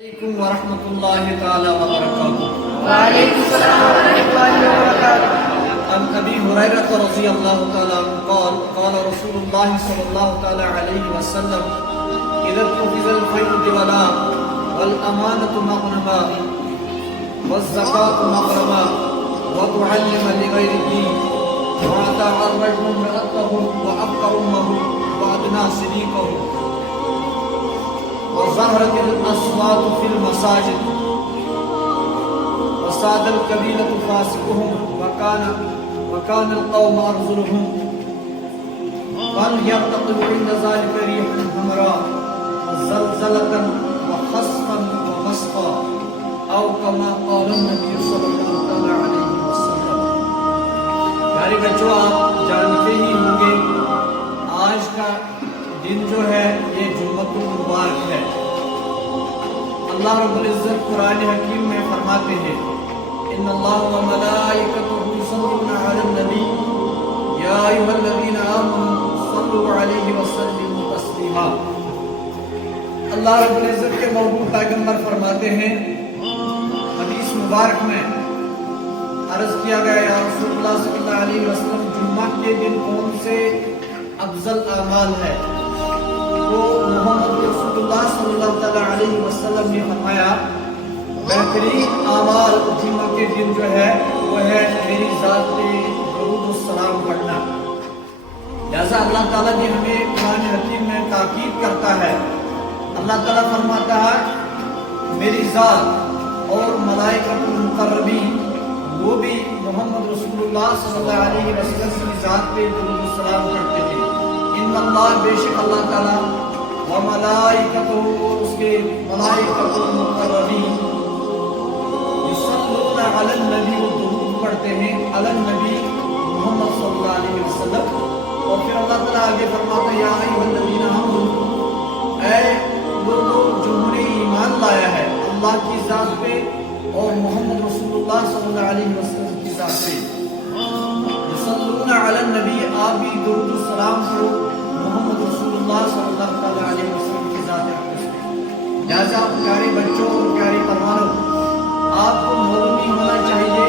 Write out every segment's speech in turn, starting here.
عليكم ورحمة الله تعالى وبركاته. وعليكم السلام ورحمة الله وبركاته. عن أبي هريرة رضي الله تعالى عنه قال قال رسول الله صلى الله تعالى عليه وسلم إذا اتخذ الفيء دولا والأمانة مغنما والزكاة مغرما وتعلم لغير الدين وأطاع الرجل امرأته وأبقى أمه وأدنى صديقه وظهرت الأصوات في المساجد وساد القبيلة فاسقهم وكان القوم أرذلهم فليرتقب عند ذلك ريح حمراء زلزلة وخسفا ومسقا أو كما قال النبي صلى الله عليه وسلم. پیارے بچوں، آپ جانتے ہی ہوں گے آج کا دن جو ہے یہ جمعۃ المبارک ہے. اللہ رب العزت قرآن حکیم میں فرماتے ہیں ان اللہ وملائکتہ یصلون علی النبی یا ایھا الذین آمنوا صلوا علیہ وسلموا تسلیما. اللہ رب العزت کے محبوب پیغمبر فرماتے ہیں حدیث مبارک میں عرض کیا گیا یا رسول اللہ صلی اللہ علیہ وسلم جمعہ کے دن کون سے افضل اعمال ہے؟ تو محمد رسول اللہ صلی اللہ علیہ وسلم نے فرمایا بہترین اعمال جمعہ کے دن جو ہے وہ ہے میری ذات پہ درود السلام پڑھنا. لہذا اللہ تعالیٰ نے ہمیں قرآن حکیم میں تاکید کرتا ہے. اللہ تعالیٰ فرماتا ہے میری ذات اور ملائکۃ المقربین وہ بھی محمد رسول اللہ صلی اللہ علیہ وسلم کی ذات پہ درود السلام پڑھتے تھے. ان اللہ بے شک اللہ تعالیٰ وملائکتہ اور اس کے ملائکۃ المقربین یصلون علی النبی وہ درود پڑھتے ہیں علی النبی محمد صلی اللہ علیہ وسلم. اور پھر اللہ تعالیٰ آگے فرماتا ہے یا ایھا الذین آمنوا اے لوگوں جنہوں نے ایمان لایا ہے اللہ کی ذات پہ اور محمد رسول اللہ صلی اللہ علیہ وسلم کی ذات پہ یصلون علی النبی آپ بھی درود السلام پڑھو محمد رسول اللہ صلی اللہ علیہ وسلم کی ذات پہ. لہذا پیارے بچوں اور پیارے پروانوں آپ کو معلوم ہی ہونا چاہیے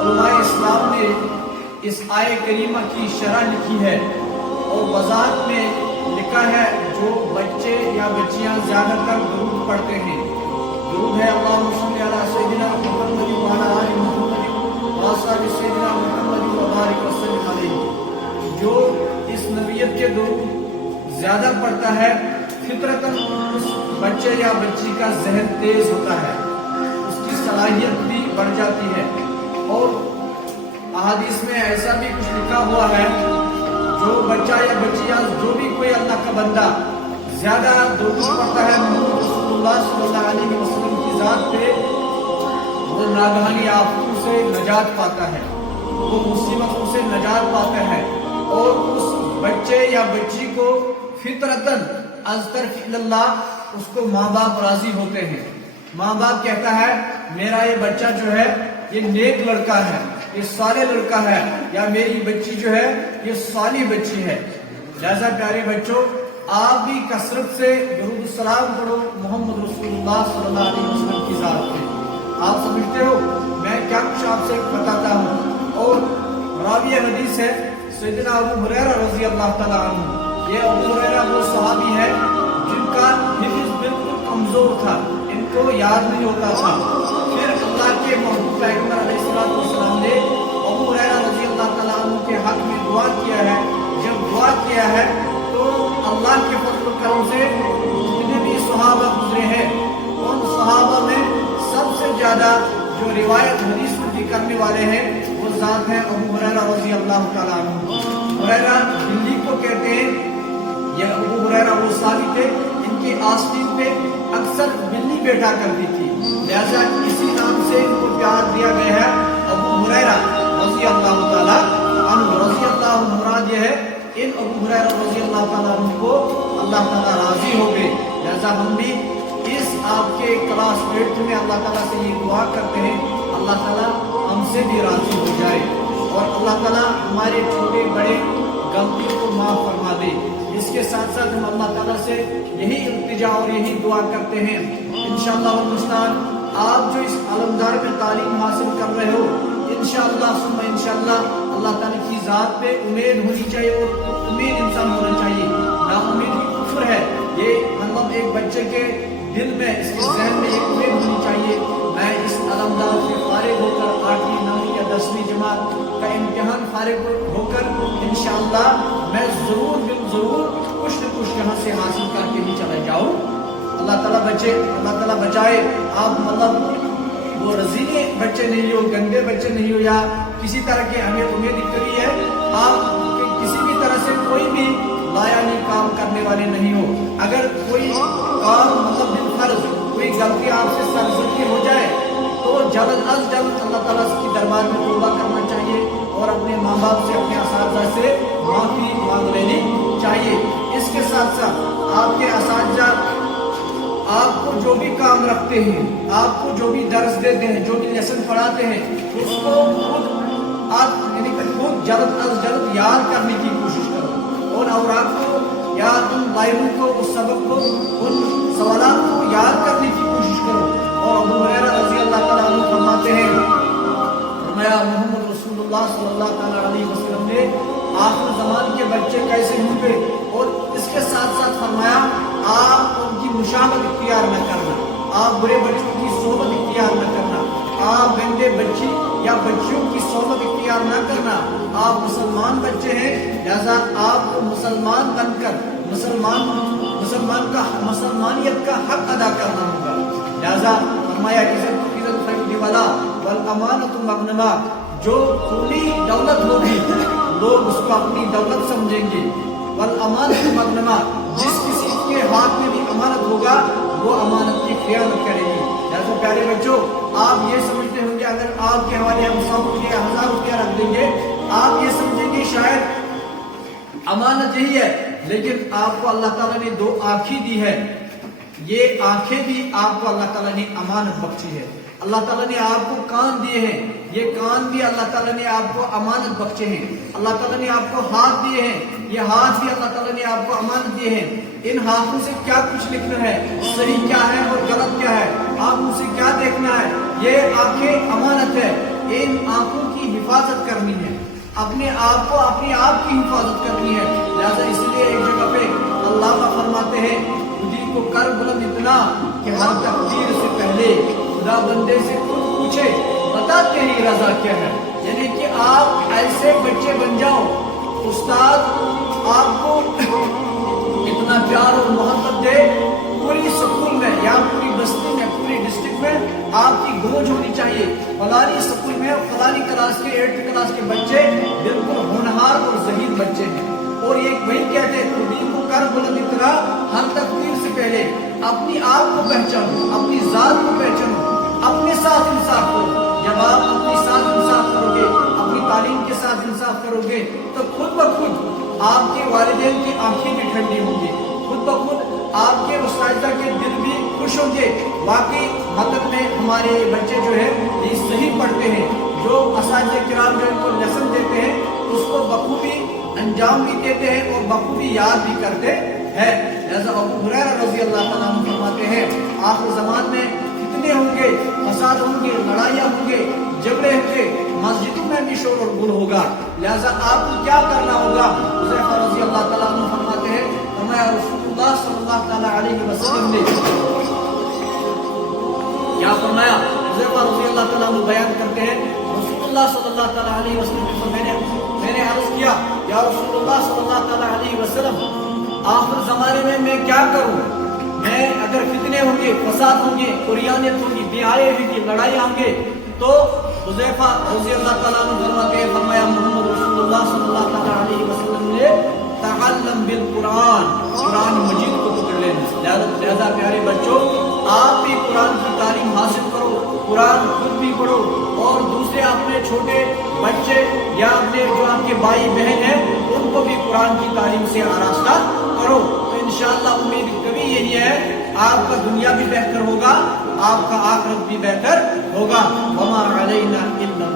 علماء اسلام نے اس آیے کریمہ کی شرح لکھی ہے اور وضاحت میں لکھا ہے جو بچے یا بچیاں زیادہ تر درود پڑھتے ہیں. درود ہے اللہم صلی علی سیدنا محمد وعلی آل محمد وصحبہ سیدنا محمد وبارک وسلم علیہ. جو اس نبیت کے درود زیادہ پڑھتا ہے فطرتاً اس بچے یا بچی کا ذہن تیز ہوتا ہے، اس کی صلاحیت بھی بڑھ جاتی ہے. اور احادیث میں ایسا بھی کچھ لکھا ہوا ہے جو بچہ یا بچی یا جو بھی کوئی اللہ کا بندہ زیادہ درود پڑھتا ہے محمد رسول اللہ صلی اللہ علیہ وسلم کی ذات پہ وہ ناگہانی آفتوں سے نجات پاتا ہے، وہ مصیبتوں سے نجات پاتا ہے. اور اس بچے یا بچی کو فطرتاً از طرف اللہ اس کو ماں باپ راضی ہوتے ہیں. ماں باپ کہتا ہے میرا یہ بچہ جو ہے یہ نیک لڑکا ہے، یہ صالح لڑکا ہے، یا میری بچی جو ہے یہ صالح بچی ہے. لہذا پیارے بچوں آپ بھی کثرت سے درود السلام پڑھو محمد رسول اللہ صلی اللہ علیہ وسلم کی ذات پہ. آپ سمجھتے ہو میں کیا کچھ آپ سے بتاتا ہوں. اور راوی حدیث ہے سیدنا ابو ہریرہ رضی اللہ تعالیٰ عنہ. یہ ابو ہریرہ وہ صحابی ہے جن کا حفظ بالکل کمزور تھا، ان کو یاد نہیں ہوتا تھا. پھر اللہ کے محبوب پیغمبر علیہ السلام نے ابو ہریرہ رضی اللہ تعالیٰ عنہ کے حق میں دعا کیا ہے. جب دعا کیا ہے تو اللہ کے فضل و کرم سے جتنے بھی صحابہ گزرے ہیں ان صحابہ میں سب سے زیادہ جو روایت حدیث کی کرنے والے ہیں وہ ذات ہیں ابو ہریرہ رضی اللہ تعالیٰ عنہ. ہریرہ بلی کو کہتے ہیں. یہ ابو ہریرہ وہ صحابی تھے ان کی آستین پہ اکثر بلی بیٹھا کرتی تھی، لہذا اسی نام سے ان کو پیار دیا گیا ہے ابو ہریرہ رضی اللہ تعالیٰ عنہ. رضی اللہ مراد یہ ہے ان ابو ہریرہ رضی اللہ تعالیٰ عنہ کو اللہ تعالیٰ راضی ہو گئے. لہذا ہم بھی اس آپ کے کلاس میٹ میں اللہ تعالیٰ سے یہ دعا کرتے ہیں اللہ تعالیٰ ہم سے بھی راضی ہو جائے اور اللہ تعالیٰ ہمارے چھوٹے بڑے غلطیوں کو معاف فرما دے. اس کے ساتھ ساتھ ہم اللہ تعالیٰ سے یہی التجا اور یہی دعا کرتے ہیں इंशाअल्लाह आप जो इस अलमदार में तालीम हासिल कर रहे हो, इंशाअल्लाह सुम्मा इंशाअल्लाह अल्लाह ताला की ज़ात पे उम्मीद होनी चाहिए और उम्मीद इंसान होना चाहिए। नाउम्मीद भी कुफ्र है। ये मतलब एक बच्चे के दिल में, इसके ज़हन में एक उम्मीद होनी चाहिए, मैं इस अलमदार से फारिग होकर 8वीं 9वीं या 10वीं जमात का इम्तिहान फारिग होकर इंशाअल्लाह मैं ज़रूर कुछ न कुछ यहाँ से हासिल करके ही चला जाऊँ। अल्लाह ताला बचाए। आप मतलब वो रजीले बच्चे नहीं हो, गंदे बच्चे नहीं हो, या किसी तरह के हमें उम्मीद करी है आप किसी भी तरह से कोई भी लायानी काम करने वाले नहीं हो। अगर कोई काम मतलब बिलफर्ज कोई गलती आपसे सरजमी हो जाए तो जल्द अज जल्द अल्लाह ताला की दरबार में तौबा करना चाहिए और अपने माँ बाप से, अपने असातिज़ा से माफ़ी मांग लेनी चाहिए। इसके साथ साथ आपके असातिज़ा आपको जो भी काम रखते हैं, आपको जो भी दर्स देते हैं, जो भी लेसन पढ़ाते हैं, उसको खुद आप यानी कि खुद जल्द अज जल्द याद करने की कोशिश करो और औरात को या उन लाइनों को, उस सबक को, उन सवालात को याद करने की कोशिश करो। और अबू हुरैरा रज़ी अल्लाह ताला अन्हु फरमाते हैं, फरमाया मोहम्मद रसूलुल्लाह सल्लल्लाहु अलैहि वसल्लम ने आखिर ज़मान के बच्चे कैसे होंगे, और इसके साथ साथ फरमाया आप उनकी मुशावत इख्तियार न करना, आप बुरे बच्चों की सोबत इख्तियार न करना, आप गंदे बच्ची या बच्चियों की सोबत इख्तियार न करना। आप मुसलमान बच्चे हैं, लिहाजा आपको मुसलमान बनकर मुसलमानियत का हक अदा करना होगा। लिहाजा फरमाया अमानतुल, जो खुली दौलत होगी लोग उसको अपनी दौलत समझेंगे। वल अमानतुल, जिस किसी के हाथ में भी अमानत होगा वो अमानत की खियानत करेगी। जैसे प्यारे बच्चों, आप ये समझते होंगे अगर आपके हवाले हम 100 रुपया 1000 रुपया रख देंगे, आप ये समझेंगे शायद अमानत यही है, लेकिन आपको अल्लाह ताला ने 2 आँखें दी है, ये आँखें भी आपको अल्लाह ताला ने अमानत बख्शी है। अल्लाह ताला ने आपको कान दिए हैं, ये कान भी अल्लाह ताला ने आपको अमानत बख्शे हैं। अल्लाह ताला ने आपको हाथ दिए हैं, ये हाथ भी अल्लाह ताला ने आपको अमानत दिए हैं। इन हाथों से क्या कुछ लिखना है, सही क्या है और गलत क्या है, आप उनसे क्या देखना है, ये आंखें अमानत है। इन आंखों की हिफाजत करनी है, अपने आप को अपने आप की हिफाजत करनी है। लिहाजा इसलिए एक जगह पे अल्लाह का फरमाते हैं, खुदी को कर बुलंद इतना कि हर तकदीर से पहले खुदा बंदे से खुद पूछे बता तेरी रजा क्या है। यानी कि आप ऐसे बच्चे बन जाओ, उस्ताद आपको इतना प्यार और मोहब्बत दे, पूरी स्कूल में या पूरी बस्ती में, पूरी डिस्ट्रिक्ट में आपकी गूंज होनी चाहिए, फलानी स्कूल में फलानी क्लास के 8th क्लास के बच्चे बिल्कुल होनहार और ज़हीद बच्चे हैं। और ये वही कहते हैं, खुदी को कर बुलंद इतना हर तकदीर से पहले अपनी आप को पहचानो, अपनी जात को पहचानो, अपने साथ इंसाफ करो। जब आप अपने साथ इंसाफ करोगे, अपनी तालीम के साथ इंसाफ करोगे, तो खुद ब खुद आपके वालिदैन की आंखें भी ठंडी होंगी, खुद ब खुद आपके उस्ताद के दिल भी खुश होंगे। वाकई मदद में हमारे बच्चे जो है ये सही पढ़ते हैं, जो असातिज़ा किराम जो इनको लेसन देते हैं उसको बखूबी अंजाम भी देते हैं और बखूबी याद भी करते हैं। जैसा अबू हुरैरा रज़ी अल्लाह ताला अन्हु फरमाते हैं, आखिर ज़मान में कितने होंगे, फसाद होंगे, लड़ाइयाँ होंगे, झगड़े होंगे, मस्जिदों में भी शोर और गुल होगा। लिहाजा आपको क्या करना होगा? हुज़ैफा रज़ी अल्लाह ताला अन्हु फरमाते हैं, फरमाया रसूलुल्लाह सल्लल्लाहु ताला अलैहि वसल्लम ने क्या फरमाया? हुज़ैफा रज़ी अल्लाह ताला अन्हु बयान करते हैं, रसूलुल्लाह सल्लल्लाहु ताला अलैहि वसल्लम ने फरमाया, मैंने अर्ज़ किया, या रसूलुल्लाह सल्लल्लाहु ताला अलैहि वसल्लम, आखिर ज़माने में मैं क्या करूं? मैं अगर फितने होंगे, फसाद होंगे, कुरियानियत होगी, बिहारे होंगी, लड़ाई होंगे, तो हुज़ैफा रज़ी अल्लाह ताला अन्हु फरमाते हैं, फरमाया मोहम्मद रसूलुल्लाह सल्लल्लाहु ताला अलैहि वसल्लम ने तअल्लम बिल कुरान, कुरान मजीद को पकड़ लेना। लिहाजा प्यारे बच्चों, आप भी कुरान की तालीम हासिल करो, कुरान खुद भी पढ़ो और दूसरे अपने छोटे बच्चे या अपने जो आपके भाई बहन हैं उनको भी कुरान की तालीम से आरास्ता करो। तो इंशाअल्लाह उम्मीद कभी यही है, आपका दुनिया भी बेहतर होगा, आपका आखिरत भी बेहतर होगा। वमा अलैना इल्ला